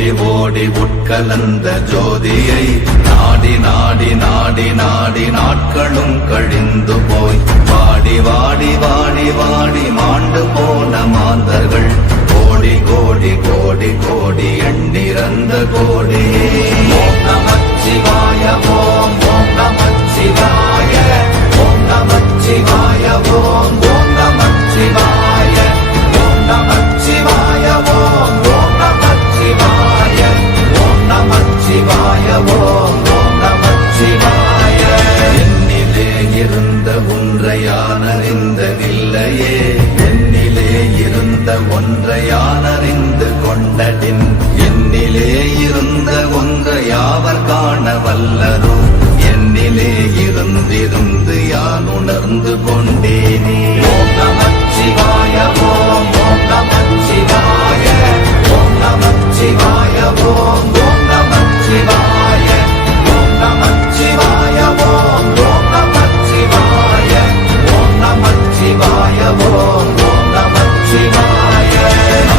ஓடி ஓடி உட்கலந்த ஜோதியை நாடி நாடி நாடி நாடி நாட்களும் கழிந்து போய் வாடி வாடி வாடி வாடி மாண்டு போன மாந்தர்கள் கோடி கோடி கோடி கோடி எண்ணிறந்த கோடி. ஓம் நமச்சிவாய ஓம் ஓம் நமச்சிவாய ஓம் நமச்சிவாய ஓம் ஓம் நமச்சிவாய ஓம் நமச்சிவாய ஓம் ஓம் நமச்சிவாய ஓம் நமச்சிவாய ஓம் ஓம் நமச்சிவாய. என்னிலே இருந்த ஒன்றை யான் அறிந்ததில்லையே, என்னிலே இருந்த ஒன்றை யான் அறிந்து கொண்டடின், என்னிலே இருந்த ஒன்றை யாவர் காண வல்லரோ, என்னிலே இருந்திருந்து யான் உணர்ந்து கொண்டேனே. ஓம் நமச்சிவாய ஓம் ஓம் நமச்சிவாய ஓம் நமச்சிவாய ஓம் ஓம் நமச்சிவாய ஓம் நமச்சிவாய ஓம் ஓம் நமச்சிவாய ஓம் நமச்சிவாய ஓம் ஓம் நமச்சிவாய.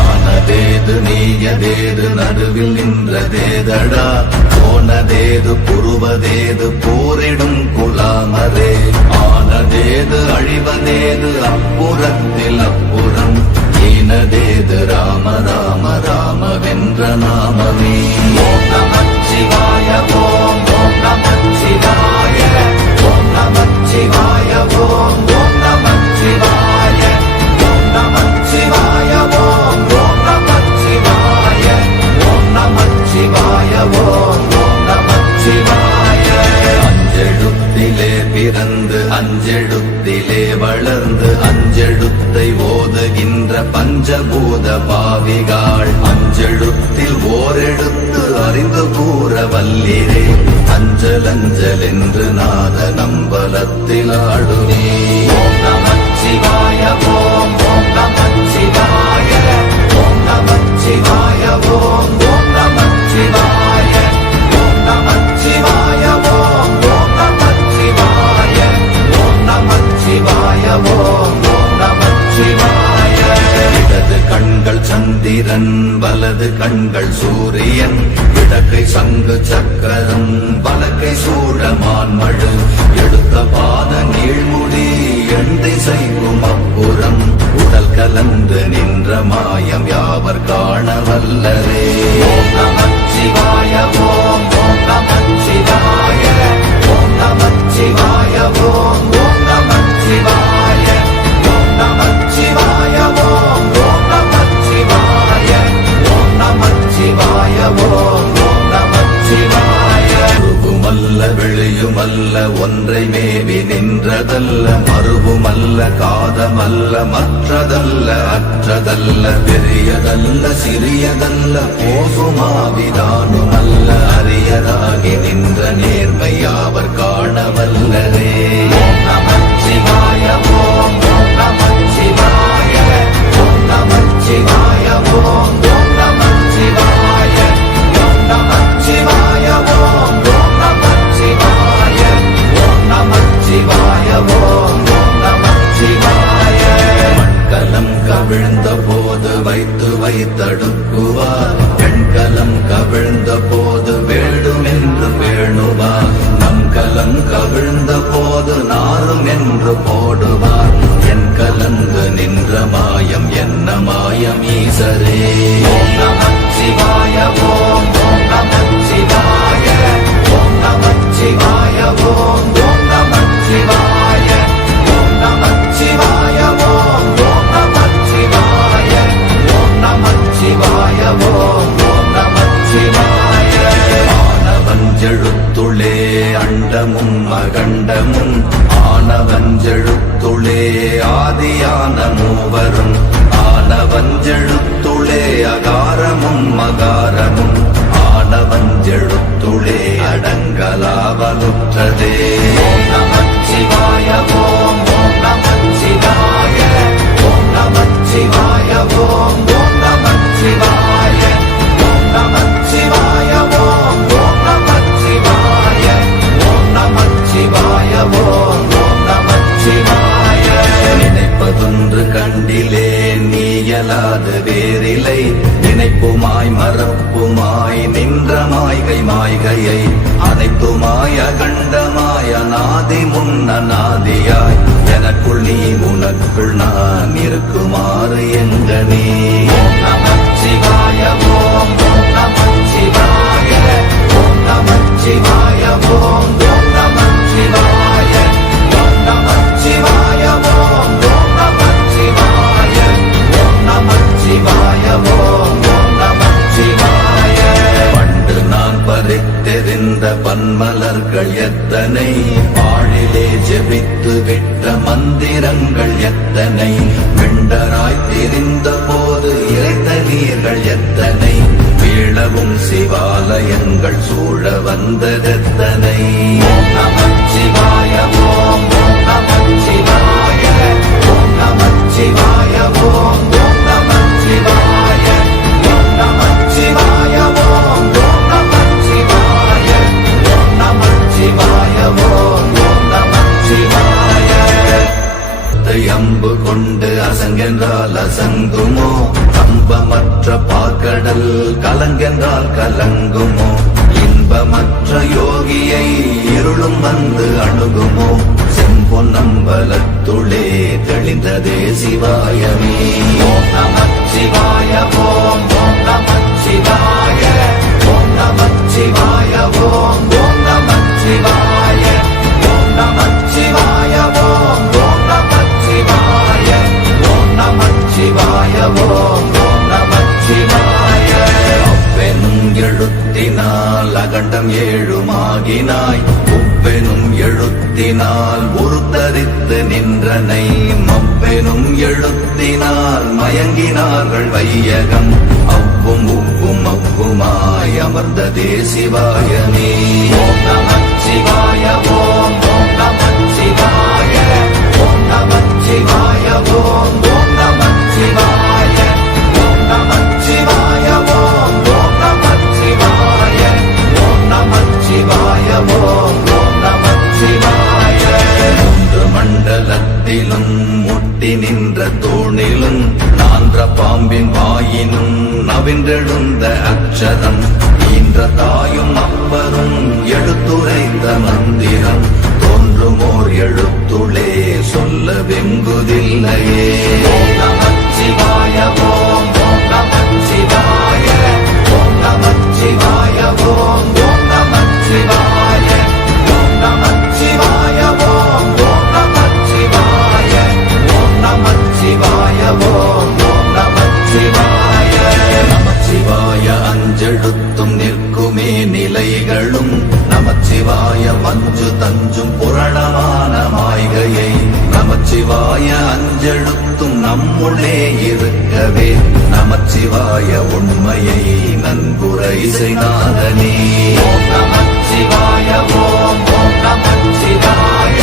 ஆனதேது நீயதேது நடுவில் நின்றதேதடா, போனதேது புருவதேது போரிடும் குலாமரே, ஆனதேது அழிவதேது அப்புறத்தில் அப்புறம், ஈனதேது ராம ராம ராம வென்ற நாமமே. ஓம் நமச்சிவாய ஓம் ஓம் நமச்சிவாய ஓம் நமச்சிவாய ஓம் ஓம் நமச்சிவாய ஓம் நமச்சிவாய ஓம் ஓம் நமச்சிவாய ஓம் நமச்சிவாய ஓம் ஓம் நமச்சிவாய. அஞ்செழுத்திலே பிறந்து அஞ்செழுத்திலே வளர்ந்து அஞ்செழுத்தை ஓதுகின்ற பஞ்சபூத பாவிகாள், அஞ்செழுத்தில் ஓரெழுத்து அறிந்து கூற வல்லிரே, அஞ்சல் அஞ்சல் என்று நாத நம்பலத்தில் ஆடுவே. ஓம் நமச்சிவாய ஓம் ஓம் நமச்சிவாய ஓம் நமச்சிவாய ஓம் ஓம் நமச்சிவாய ஓம் நமச்சிவாய ஓம் ஓம் நமச்சிவாய ஓம் நமச்சிவாய ஓம் ஓம் நமச்சிவாய. இடது கண்கள் சந்திரன் வலது கண்கள் சூரியன், இடக்கை சங்கு சக்கரம் வலக்கை சூழமான் மழு, எடுத்த பாத நீழ்முடி எண் திசைக்கும் அப்புறம், உடல் கலந்து நின்ற மாயம் யாவர் காண வல்லரே. ஓம் நமச்சிவாய ஓம் ஓம் நமச்சிவாய ஓம் நமச்சிவாய ஓம் ஓம் நமச்சிவாய ஓம் நமச்சிவாய ஓம் ஓம் நமச்சிவாய ஓம் நமச்சிவாய ஓம் ஓம் நமச்சிவாய. உருவுமல்ல வெளியுமல்ல ஒன்றை மேவி நின்றதல்ல, மறுவுமல்ல காதமல்ல மற்றதல்ல அற்றதல்ல, பெரியதல்ல சிறியதல்ல போகுமாவிதானுமல்ல, அரியதாகி நின்ற நேர்மை யாவர் காண வல்லரே. ஓம் நமச்சிவாய ஓம் ஓம் நமச்சிவாய ஓம் நமச்சிவாய ஓம் ஓம் நமச்சிவாய ஓம் நமச்சிவாய ஓம் ஓம் நமச்சிவாய ஓம் நமச்சிவாய ஓம் ஓம் நமச்சிவாய. மண்கலம் கவிழ்ந்த போது வைத்து வைத்தடுக்குவார், பெண்கலம் கவிழ்ந்த போது வேடும் என்று வேணுவார், நம் கலம் கவிழ்ந்த போது நாரும் என்று போடுவார், என் கலந்து நின்ற மாயம் என்ன மாயம் ஈசரே. ஓம் நமச்சிவாய ஓம் ஓம் நமச்சிவாய ஓம் நமச்சிவாய ஓம் ஓம் நமச்சிவாய ஓம் நமச்சிவாய ஓம் ஓம் நமச்சிவாய ஓம் நமச்சிவாய ஓம் ஓம் நமச்சிவாய. ஆனவஞ்செழுத்துளே அண்டமும் அகண்டமும், ஆனவஞ்செழுத்துளே ஆதியான மூவரும், ஆனவஞ்செழுத்துளே அகாரமும் மகாரமும், ஆனவஞ்செழுத்துளே அடங்கலாவலுற்றதே. ஓம் நமச்சிவாய ஓம் ஓம் நமச்சிவாய ஓம் நமச்சிவாய ஓம் ஓம் நமச்சிவாய ஓம் நமச்சிவாய ஓம் ஓம் நமச்சிவாய ஓம் நமச்சிவாய ஓம் ஓம் நமச்சிவாய. நினைப்பதொன்று கண்டிலே நீயலாது வேறில்லை, நினைப்புமாய் மறப்புமாய் மாய்கையை அனைத்துமாய கண்டமாய நாதி முன்னாதியாய் எனக்குள் நீ உனக்குள் நான் இருக்குமாறு எங்கனே. ஓம் நமச்சிவாய ஓம் நமச்சிவாய ஓம் நமச்சிவாய ஓம் நமச்சிவாய ஓம் நமச்சிவாய ஓம் நமச்சிவாய ஓம் நமச்சிவாய ஓம் நமச்சிவாய. பண்டு நான் பறித்தெறிந்த பன்மலர்கள் எத்தனை, பாழிலே ஜெபித்து விட்ட மந்திரங்கள் எத்தனை, மெண்டராய் தெரிந்த போது இறைத்த நீர்கள் எத்தனை, வீழவும் சிவாலயங்கள் சூழ வந்ததெத்தனை. ஓம் நமச்சிவாய ஓம் நமச்சிவாய ஓம் நமச்சிவாய ஓம் நமச்சிவாய ஓம் நமச்சிவாய ஓம் நமச்சிவாய ஓம் நமச்சிவாய ஓம் நமச்சிவாய. அம்பு கொண்டு அசங்கென்றால் அசங்குமோ, கம்பமற்ற பாக்கடல் கலங்கென்றால் கலங்குமோ, இன்பமற்ற யோகியை இருளும் வந்து அணுகுமோ, செம்பொன்னம்பலத்துளே தெளிந்ததே சிவாயமே. ஓம் நமச்சிவாய ஓம் நமச்சிவாய ஓம் நமச்சிவாய ஓம் நமச்சிவாய ஓம் நமச்சிவாய ஓம் நமச்சிவாய ஓம் நமச்சிவாய ஓம் நமச்சிவாய. அவ்வெனும் எழுத்தினால் அகண்டம் ஏழுமாகினாய், உவ்வெனும் எழுத்தினால் உருத்தரித்து நின்றனை, மவ்வெனும் எழுத்தினால் மயங்கினார்கள் வையகம், அவ்வும் உவ்வும் அவ்வுமாய் அமர்ந்ததே சிவாயமே. ஓம் நமச்சிவாய ஓம் நமச்சிவாய ஓம் நமச்சிவாய ஓம் நமச்சிவாய ஓம் நமச்சிவாய ஓம் நமச்சிவாய ஓம் நமச்சிவாய ஓம் நமச்சிவாய. மூன்று மண்டலத்திலும் முட்டி நின்ற தூணிலும் நான்ற பாம்பின் வாயினும் நவின்றெழுந்த அக்ஷரம், ஈன்ற தாயும் அப்பரும் எடுத்துரைத்த மந்திரம், தோன்றுமோர் எழுத்துளே சொல்ல வெங்குதில்லையே. ஓம் நமச்சிவாய ஓம் நமச்சிவாய ஓம் நமச்சிவாய ஓம் நமச்சிவாய ஓம் நமச்சிவாய ஓம் நமச்சிவாய ஓம் நமச்சிவாய ஓம் நமச்சிவாய. நமச்சிவாய அஞ்செழுத்தும் நிற்குமே நிலைகளும், நமச்சிவாய மஞ்சு தஞ்சும் புரணமான மாய்கையை, நமச்சிவாய அஞ்செழுத்தும் நம்முள்ளே இருக்கவே, நமச்சிவாய உண்மையை நன்குரை செய்நாதனே. ஓம் நமச்சிவாய ஓம் நமச்சிவாய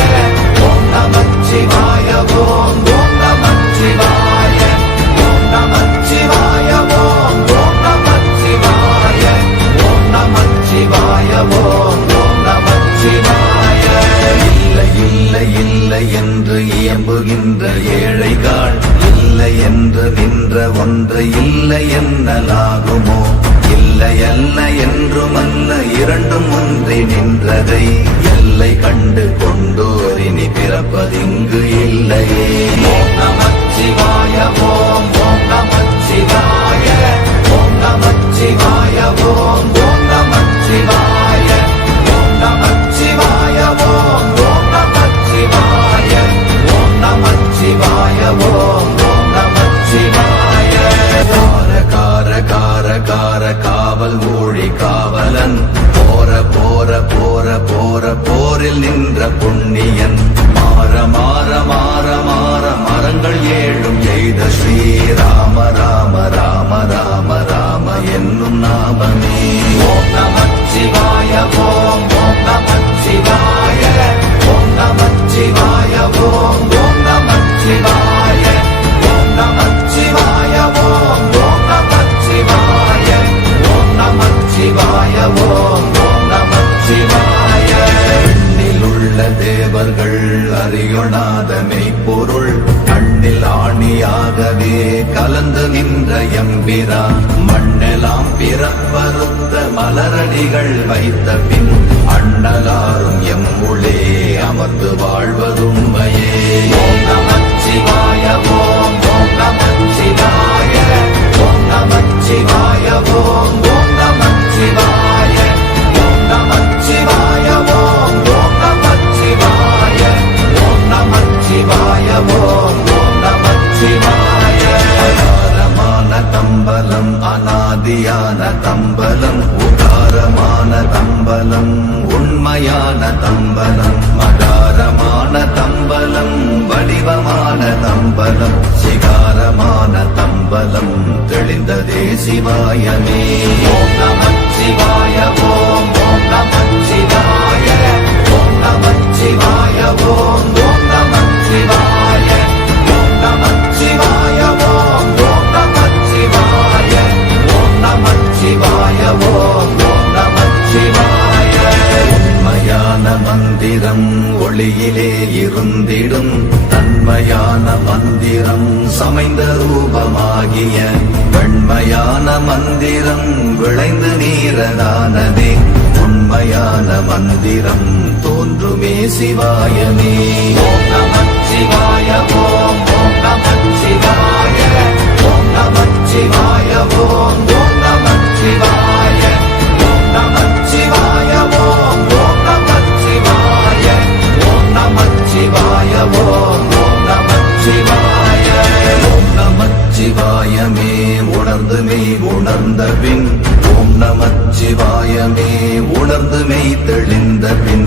ஓம் நமச்சிவாய ஓம் நமச்சிவாய ஓம் நமச்சிவாய ஓம் நமச்சிவாய ஓம் நமச்சிவாய ஓம் நமச்சிவாய. இல்லை இல்லை இல்லை என்று இயம்புகின்ற ஏழைகள், இல்லை என்று நின்ற ஒன்று இல்லை என்னலாகுமோ, இல்லை அல்ல என்றுமல்ல இரண்டும் ஒன்றி நின்றதை, எல்லை கண்டு கொண்டோரினி பிறப்பதிங்கு இல்லையே. ஓம் நமச்சிவாய ஓம் நமச்சிவாய ஓம் நமச்சிவாய ஓம் நமச்சிவாய ஓம் நமச்சிவாய ஓம் நமச்சிவாய ஓம் நமச்சிவாய ஓம் நமச்சிவாய. கார கார கார கார காவல் மொழி காவலன், போர போர போர போர போரில் நின்ற புண்ணியன், மாற மாற மாற மாற மரங்கள் ஏழும் எய்த ஸ்ரீராம ராம ராம ராம ராம என்னும் நாமமே. ஓம் நமச்சிவாய ஓம் நமச்சிவாய ஓம் நமச்சிவாய ஓம் நமச்சிவாய ஓம் நமச்சிவாய ஓம் நமச்சிவாய ஓம் நமச்சிவாய ஓம் நமச்சிவாய. எண்ணில் உள்ள தேவர்கள் அறியொணாத மெய்ப்பொருள், கண்ணில் ஆணி ஆதியாகவே கலந்து நின்ற எம்பிரான் மண்ணெல்லாம் பிறப்பறுத்த மலரடிகள் வைத்த பின் அண்ணலாரும் எம்முளே அமர்ந்து வாழ்வதுண்மையே. ஓம் நமச்சிவாய ஓம் ஓம் நமச்சிவாய ஓம் நமச்சிவாய ஓம் ஓம் நமச்சிவாய ஓம் நமச்சிவாய ஓம் ஓம் நமச்சிவாய ஓம் நமச்சிவாய ஓம் ஓம் நமச்சிவாய. அகாரமான தம்பலம் அநாதியான தம்பலம் உகாரமான தம்பலம் உண்மையான தம்பலம் மகாரமான தம்பலம் வடிவமான தம்பலம் சிகாரமான தம்பலம் தெளிந்ததே சிவாயமே. ஓம் நமச்சிவாய ஓம் ஓம் நமச்சிவாய ஓம் நமச்சிவாய ஓம் ஓம் நமச்சிவாய ஓம் நமச்சிவாய ஓம் ஓம் நமச்சிவாய ஓம் நமச்சிவாய ஓம் ஓம் நமச்சிவாய. உண்மையான மந்திரம் ஒளியிலே இருந்திடும் தன்மையான மந்திரம் சமைந்த ரூபமாகிய வெண்மையான மந்திரம் விளைந்து நீரதானதே உண்மையான மந்திரம் தோன்றுமே சிவாயமே. ஓம் நமச்சிவாய ஓம் ஓம் நமச்சிவாய ஓம் நமச்சிவாய ஓம் ஓம் நமச்சிவாய ஓம் நமச்சிவாய ஓம் ஓம் நமச்சிவாய ஓம் நமச்சிவாய ஓம் ஓம் நமச்சிவாய. ஓம் நமச்சிவாயமே உணர்ந்து மெய் உணர்ந்த பின் ஓம் நமச்சிவாயமே உணர்ந்து மெய் தெளிந்த பின்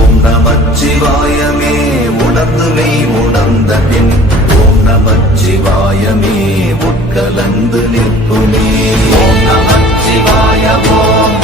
ஓம் நமச்சிவாயமே உணர்ந்து மெய் உணர்ந்த பின் ஓம் நமச்சிவாயமே உட்கலந்து நிற்குமே. ஓம் நமச்சிவாய ஓம்